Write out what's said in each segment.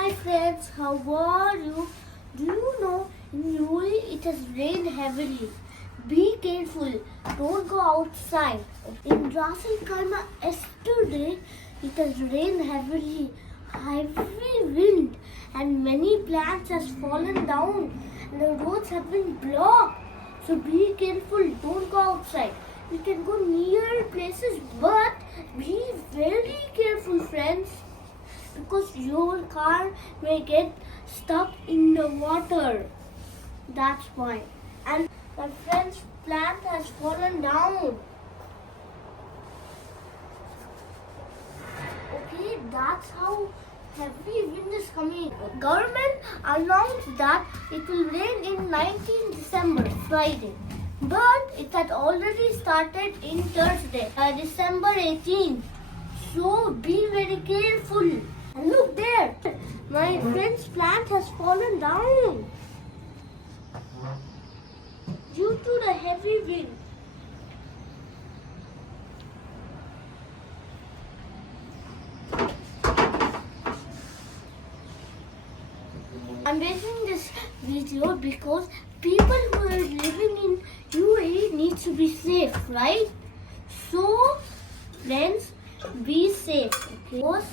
Hi friends, how are you? Do you know in UAE it has rained heavily? Be careful, don't go outside. In Ras Al Khaimah yesterday it has rained heavily, heavy wind and many plants has fallen down and the roads have been blocked. So be careful, don't go outside. You can go near places but be very careful friends, because your car may get stuck in the water. That's why. And my friend's plant has fallen down. Okay, that's how heavy wind is coming. Government announced that it will rain in 19 December, Friday. But it had already started in Thursday, December 18th. So be very careful. And look there, my friend's plant has fallen down due to the heavy wind. I'm making this video because people who are living in UAE need to be safe, right? So, friends, be safe, okay?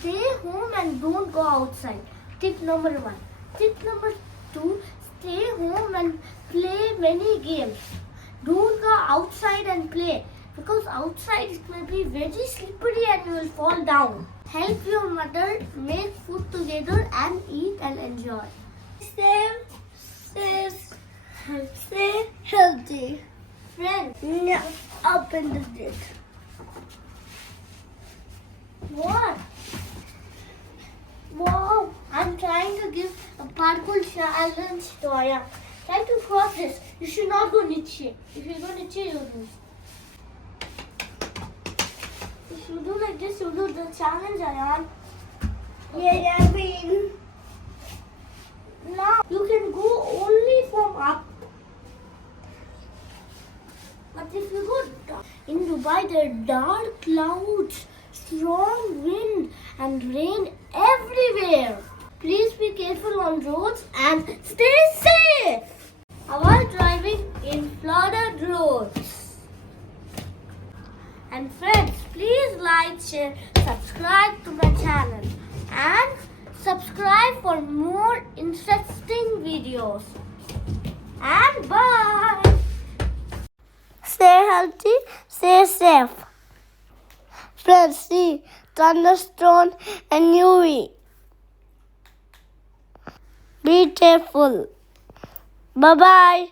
Stay home and don't go outside. Tip number 1. Tip number 2, stay home and play many games. Don't go outside and play, because outside it may be very slippery and you will fall down. Help your mother make food together and eat and enjoy. Stay safe, stay healthy. Friends, now open the gate. What? Wow, I'm trying to give a parkour challenge to Aya. Try to cross this. You should not go niche. If you go niche, you'll lose. If you do like this, you do the challenge, Ayan. Yeah, I mean. Now you can go only from up. But if you go down, in Dubai, there are dark clouds, strong wind and rain everywhere. Please be careful on roads and stay safe. Avoid driving in flooded roads. And friends, please like, share, subscribe to my channel and subscribe for more interesting videos. And bye. Stay healthy, stay safe. Friends, see Thunderstorm and UAE. Be careful. Bye-bye.